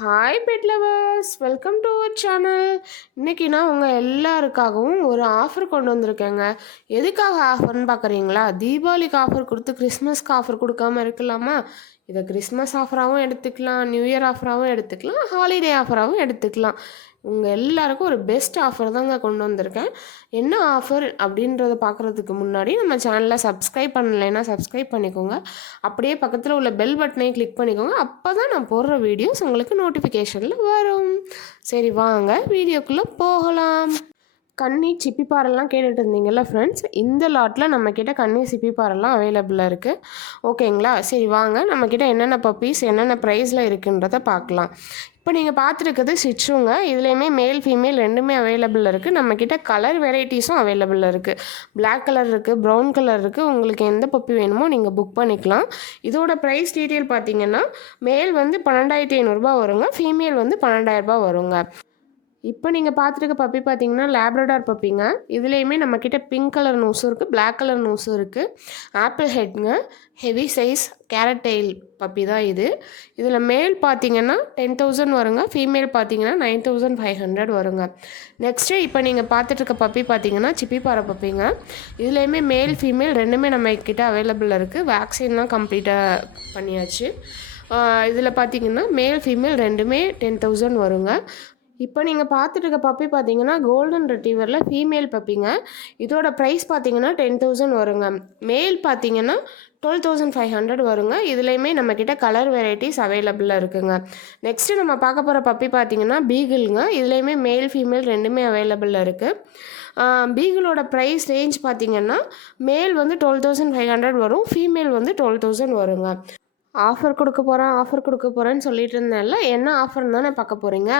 Hi pet lovers, welcome to our channel. இன்றைக்கி நான் உங்கள் எல்லாருக்காகவும் ஒரு ஆஃபர் கொண்டு வந்திருக்கேங்க. எதுக்காக ஆஃபர்னு பார்க்குறீங்களா? தீபாவளிக்கு ஆஃபர் கொடுத்து கிறிஸ்மஸ்க்கு ஆஃபர் கொடுக்காம இருக்கலாமா? இதை கிறிஸ்மஸ் ஆஃபராகவும் எடுத்துக்கலாம், நியூ இயர் ஆஃபராகவும் எடுத்துக்கலாம், ஹாலிடே ஆஃபராகவும் எடுத்துக்கலாம். உங்கள் எல்லாருக்கும் ஒரு பெஸ்ட் ஆஃபர் தாங்க கொண்டு வந்திருக்கேன். என்ன ஆஃபர் அப்படின்றத பார்க்குறதுக்கு முன்னாடி நம்ம சேனலை சப்ஸ்கிரைப் பண்ணலைன்னா சப்ஸ்கிரைப் பண்ணிக்கோங்க. அப்படியே பக்கத்தில் உள்ள பெல் பட்டனையும் கிளிக் பண்ணிக்கோங்க. அப்போ தான் நான் போடுற வீடியோஸ் உங்களுக்கு நோட்டிஃபிகேஷனில் வரும். சரி, வாங்க வீடியோக்குள்ளே போகலாம். கன்னி சிப்பிப்பாரெல்லாம் கேட்டுட்டு இருந்தீங்கல்ல ஃப்ரெண்ட்ஸ், இந்த லாட்டில் நம்மக்கிட்ட கன்னி சிப்பிப்பாரெல்லாம் அவைலபிளாக இருக்குது. ஓகேங்களா? சரி, வாங்க நம்மக்கிட்ட என்னென்ன பப்பீஸ் என்னென்ன ப்ரைஸில் இருக்குன்றதை பார்க்கலாம். இப்போ நீங்கள் பார்த்துருக்குது சிட்சுங்க. இதுலேயுமே மேல் ஃபீமேல் ரெண்டுமே அவைலபிள் இருக்குது. நம்மக்கிட்ட கலர் வெரைட்டிஸும் அவைலபிள் இருக்குது. பிளாக் கலர் இருக்குது, ப்ரௌன் கலர் இருக்குது. உங்களுக்கு எந்த பப்பி வேணுமோ நீங்கள் புக் பண்ணிக்கலாம். இதோட ப்ரைஸ் டீட்டெயில் பார்த்தீங்கன்னா மேல் வந்து 12,500 வருங்க, ஃபீமேல் வந்து 12,000 வருங்க. இப்போ நீங்கள் பார்த்துருக்க பப்பி பார்த்தீங்கன்னா லேப்ரடார் பப்பிங்க. இதுலேயுமே நம்மக்கிட்ட பிங்க் கலர் நோஸும் இருக்குது, பிளாக் கலர் நோஸும் இருக்குது. ஆப்பிள் ஹெட்ங்க, heavy size carrot tail puppy தான் இது. இதில் மேல் பார்த்தீங்கன்னா 10,000 வருங்க, ஃபீமேல் பார்த்தீங்கன்னா 9,500 வருங்க. நெக்ஸ்ட்டு இப்போ நீங்கள் பார்த்துட்ருக்க பப்பி பார்த்தீங்கன்னா சிப்பிப்பாறை பப்பிங்க. இதுலேயுமே மேல் ஃபீமேல் ரெண்டுமே நம்மக்கிட்ட அவைலபிள் இருக்குது. வேக்சின்லாம் கம்ப்ளீட்டாக பண்ணியாச்சு. இதில் பார்த்தீங்கன்னா மேல் ஃபீமேல் ரெண்டுமே 10,000 வருங்க. இப்போ நீங்கள் பார்த்துட்டு இருக்க பப்பி பார்த்தீங்கன்னா கோல்டன் ரெட்ரீவரில் ஃபீமேல் பப்பிங்க. இதோட ப்ரைஸ் பார்த்தீங்கன்னா 10,000 வருங்க. மேல் பார்த்தீங்கன்னா 12,500 வருங்க. இதுலேயுமே நம்மக்கிட்ட கலர் வெரைட்டிஸ் அவைலபிளாக இருக்குங்க. நெக்ஸ்ட்டு நம்ம பார்க்க போகிற பப்பி பார்த்தீங்கன்னா பீகிள்ங்க. இதுலேயுமே மேல் ஃபீமேல் ரெண்டுமே அவைலபிளாக இருக்குது. பீகிளோட ப்ரைஸ் ரேஞ்ச் பார்த்தீங்கன்னா மேல் வந்து 12,500 வரும், ஃபீமேல் வந்து 12,000 வருங்க. ஆஃபர் கொடுக்க போகிறேன்னு சொல்லிட்டு இருந்தேன்ல, என்ன ஆஃபர்னு தானே பார்க்க போகிறீங்க.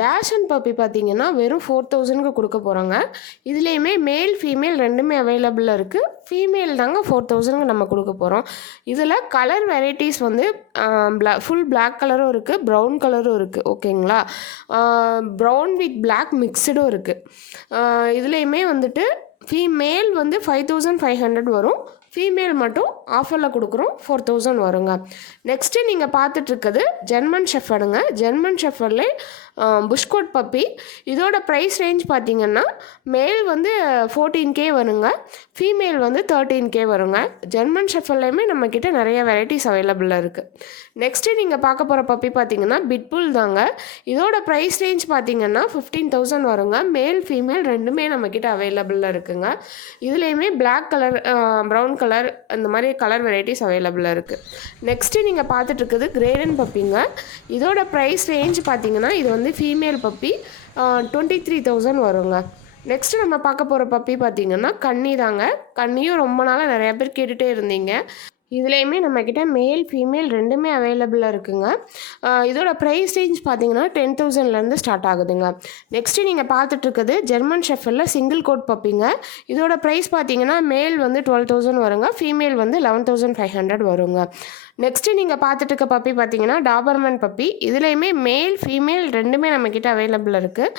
டேஷ் அண்ட் பப்பி பார்த்தீங்கன்னா வெறும் 4,000க்கு கொடுக்க போகிறாங்க. இதுலேயுமே மேல் ஃபீமேல் ரெண்டுமே அவைலபிளாக இருக்குது. ஃபீமேல் தாங்க 4,000க்கு நம்ம கொடுக்க போகிறோம். இதில் கலர் வெரைட்டிஸ் வந்து ஃபுல் பிளாக் கலரும் இருக்குது, ப்ரௌன் கலரும் இருக்குது. ஓகேங்களா? ப்ரௌன் வித் பிளாக் மிக்சடும் இருக்குது. இதுலேயுமே வந்துட்டு ஃபீமேல் வந்து 5,500 வரும், ஃபீமேல் மட்டும் ஆஃபரில் கொடுக்குறோம் 4,000 வருங்க. நெக்ஸ்ட்டு நீங்கள் பார்த்துட்ருக்குது ஜெர்மன் ஷெஃபர்டுங்க. ஜெர்மன் ஷெஃபர்ட்லே புஷ்கோட் பப்பி. இதோட ப்ரைஸ் ரேஞ்ச் பார்த்தீங்கன்னா மேல் வந்து 14K வருங்க, ஃபீமேல் வந்து 13K வருங்க. ஜெர்மன் ஷெஃபர்ட்லேயுமே நம்மக்கிட்ட நிறைய வெரைட்டிஸ் அவைலபிளாக இருக்குது. நெக்ஸ்ட்டு நீங்கள் பார்க்க போகிற பப்பி பார்த்தீங்கன்னா பிட்புல் தாங்க. இதோட ப்ரைஸ் ரேஞ்ச் பார்த்தீங்கன்னா 15,000 வருங்க. மேல் ஃபீமேல் ரெண்டுமே நம்மக்கிட்ட அவைலபிளாக இருக்குங்க. இதுலேயுமே பிளாக் கலர், ப்ரௌன் கலர், இந்த மாதிரி கலர் வெரைட்டிஸ் அவைலபிளாக இருக்குது. நெக்ஸ்ட்டு நீங்கள் பார்த்துட்ருக்குது கிரேடன் பப்பிங்க. இதோட ப்ரைஸ் ரேஞ்ச் பார்த்தீங்கன்னா இது வந்து ஃபீமேல் பப்பி 23,000 வருங்க. நெக்ஸ்ட்டு நம்ம பார்க்க போகிற பப்பி பார்த்தீங்கன்னா கன்னி தாங்க. கன்னியும் ரொம்ப நாளாக நிறையா பேர் கேட்டுகிட்டே இருந்தீங்க. இதுலேயுமே நம்மக்கிட்ட மேல் ஃபீமேல் ரெண்டுமே அவைலபிளாக இருக்குங்க. இதோட ப்ரைஸ் ரேஞ்ச் பார்த்தீங்கன்னா 10,000லேருந்து ஸ்டார்ட் ஆகுதுங்க. நெக்ஸ்ட்டு நீங்கள் பார்த்துட்ருக்குது ஜெர்மன் ஷெஃபர்டில் சிங்கிள் கோட் பப்பிங்க. இதோட ப்ரைஸ் பார்த்தீங்கன்னா மேல் வந்து 12,000 வருங்க, ஃபீமேல் வந்து 11,500 வருங்க. நெக்ஸ்ட்டு நீங்கள் பார்த்துட்டு இருக்க பப்பி பார்த்தீங்கன்னா டாபர்மேன் பப்பி. இதுலேயுமே மேல் ஃபீமேல் ரெண்டுமே நம்மக்கிட்ட அவைலபிளாக இருக்குது.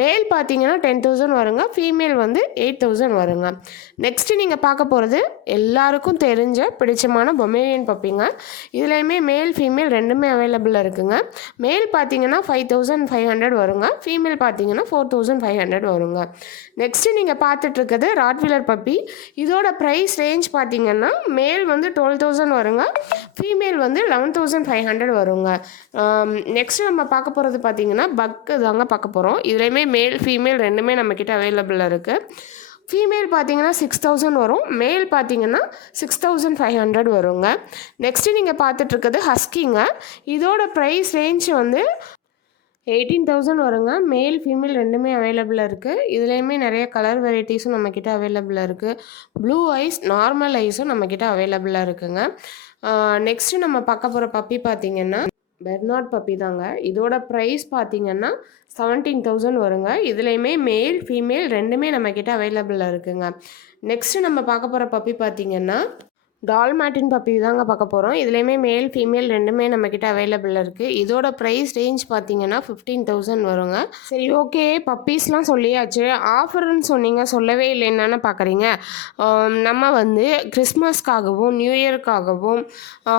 மேல் பார்த்தீங்கன்னா 10,000 வருங்க, ஃபீமேல் வந்து 8,000 வருங்க. நெக்ஸ்ட்டு நீங்கள் பார்க்க போகிறது எல்லாருக்கும் தெரிஞ்ச பிடிச்சமான பொமேரியன் பப்பிங்க. இதுலேயுமே மேல் ஃபீமேல் ரெண்டுமே அவைலபிளாக இருக்குங்க. மேல் பார்த்தீங்கன்னா 5,500 வருங்க, ஃபீமேல் பார்த்தீங்கன்னா 4,500 வருங்க. நெக்ஸ்ட்டு நீங்கள் பார்த்துட்ருக்கிறது ராட்வீலர் பப்பி. இதோட ப்ரைஸ் ரேஞ்ச் பார்த்தீங்கன்னா மேல் வந்து 12,000 வருங்க, ஃபீமேல் வந்து 11,500 வருங்க. நெக்ஸ்ட்டு நம்ம பார்க்க போகிறது பார்த்தீங்கன்னா பக்கு தாங்க பார்க்க போகிறோம். இதுலேயுமே மேல் ஃபீமேல் ரெண்டுமே நம்மக்கிட்ட அவைலபிளாக இருக்குது. ஃபீமேல் பார்த்தீங்கன்னா 6,000 வரும், மேல் பார்த்தீங்கன்னா 6,500 வருங்க. நெக்ஸ்ட்டு நீங்கள் பார்த்துட்ருக்குது ஹஸ்கிங்க. இதோட ப்ரைஸ் ரேஞ்ச் வந்து 18,000 வருங்க. மேல் ஃபீமேல் ரெண்டுமே அவைலபிளாக இருக்குது. இதுலேயுமே நிறைய கலர் வெரைட்டிஸும் நம்மக்கிட்ட அவைலபிளாக இருக்குது. ப்ளூ ஐஸ், நார்மல் ஐஸும் நம்மக்கிட்ட அவைலபிளாக இருக்குங்க. நெக்ஸ்ட்டு நம்ம பார்க்க போகிற பப்பி பார்த்தீங்கன்னா பெர்னார்ட் பப்பி தாங்க. இதோட ப்ரைஸ் பார்த்தீங்கன்னா 17,000 வருங்க. இதுலேயுமே மேல் ஃபீமேல் ரெண்டுமே நம்மக்கிட்ட அவைலபிளாக இருக்குங்க. நெக்ஸ்ட்டு நம்ம பார்க்க போகிற பப்பி பார்த்தீங்கன்னா டால் மேட்டின் பப்பி தாங்க பார்க்க போகிறோம். இதுலேயுமே மேல் ஃபீமேல் ரெண்டுமே நம்மக்கிட்ட அவைலபிள் இருக்குது. இதோட ப்ரைஸ் ரேஞ்ச் பார்த்தீங்கன்னா 15,000 வருங்க. சரி, ஓகே, பப்பீஸ்லாம் சொல்லியாச்சு. ஆஃபர்னு சொன்னீங்க, சொல்லவே இல்லைன்னு பார்க்குறீங்க. நம்ம வந்து கிறிஸ்மஸ்க்காகவும் நியூ இயர்க்காகவும்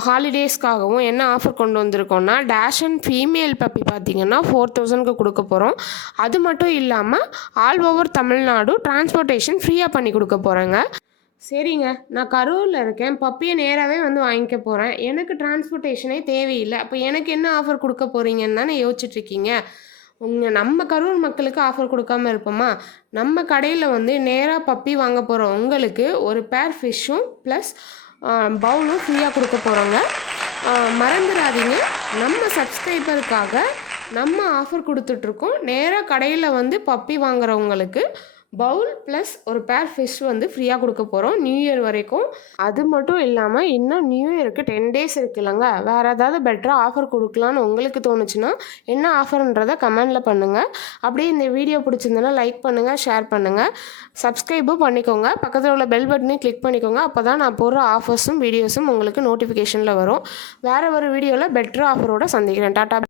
ஹாலிடேஸ்க்காகவும் என்ன ஆஃபர் கொண்டு வந்திருக்கோம்னா, டேஷ் அண்ட் ஃபீமேல் பப்பி பார்த்தீங்கன்னா 4,000க்கு கொடுக்க போகிறோம். அது மட்டும் இல்லாமல் ஆல் ஓவர் தமிழ்நாடு டிரான்ஸ்போர்ட்டேஷன் ஃப்ரீயாக பண்ணி கொடுக்க போகிறேங்க. சரிங்க, நான் கரூரில் இருக்கேன். பப்பியை நேராகவே வந்து வாங்கிக்க போகிறேன். எனக்கு டிரான்ஸ்போர்ட்டேஷனே தேவையில்லை. அப்போ எனக்கு என்ன ஆஃபர் கொடுக்க போகிறீங்கன்னு தானே யோசிச்சுட்ருக்கீங்க. நம்ம கரூர் மக்களுக்கு ஆஃபர் கொடுக்காம இருப்போமா? நம்ம கடையில் வந்து நேராக பப்பி வாங்க போகிறோம் உங்களுக்கு ஒரு பேர் ஃபிஷ்ஷும் ப்ளஸ் பவுலும் ஃப்ரீயாக கொடுக்க போகிறோங்க. மறந்துடாதீங்க, நம்ம சப்ஸ்கிரைபருக்காக நம்ம ஆஃபர் கொடுத்துட்ருக்கோம். நேராக கடையில் வந்து பப்பி வாங்குறவங்களுக்கு பவுல் ப்ளஸ் ஒரு பேர் ஃபிஷ் வந்து ஃப்ரீயாக கொடுக்க போகிறோம் நியூ இயர் வரைக்கும். அது மட்டும் இல்லாமல் இன்னும் நியூ இயருக்கு 10 days இருக்குல்லங்க, வேறு ஏதாவது பெட்டராக ஆஃபர் கொடுக்கலான்னு உங்களுக்கு தோணுச்சுன்னா என்ன ஆஃபர்ன்றதை கமெண்டில் பண்ணுங்கள். அப்படியே இந்த வீடியோ பிடிச்சிருந்ததுன்னா லைக் பண்ணுங்கள், ஷேர் பண்ணுங்கள், சப்ஸ்கிரைபும் பண்ணிக்கோங்க. பக்கத்தில் உள்ள பெல் பட்டனையும் கிளிக் பண்ணிக்கோங்க. அப்போ தான் நான் போடுற ஆஃபர்ஸும் வீடியோஸும் உங்களுக்கு நோட்டிஃபிகேஷனில் வரும். வேறு ஒரு வீடியோவில் பெட்டர் ஆஃபரோடு சந்திக்கிறேன். டாட்டா.